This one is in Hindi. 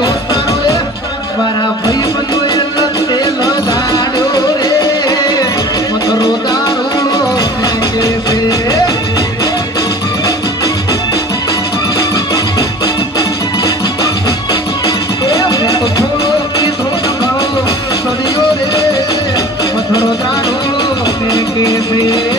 दोस्तारो रे मारा भाई बंधु लते लगाड़ो रे मथरो दारू कैसे मथरो दारू कैसे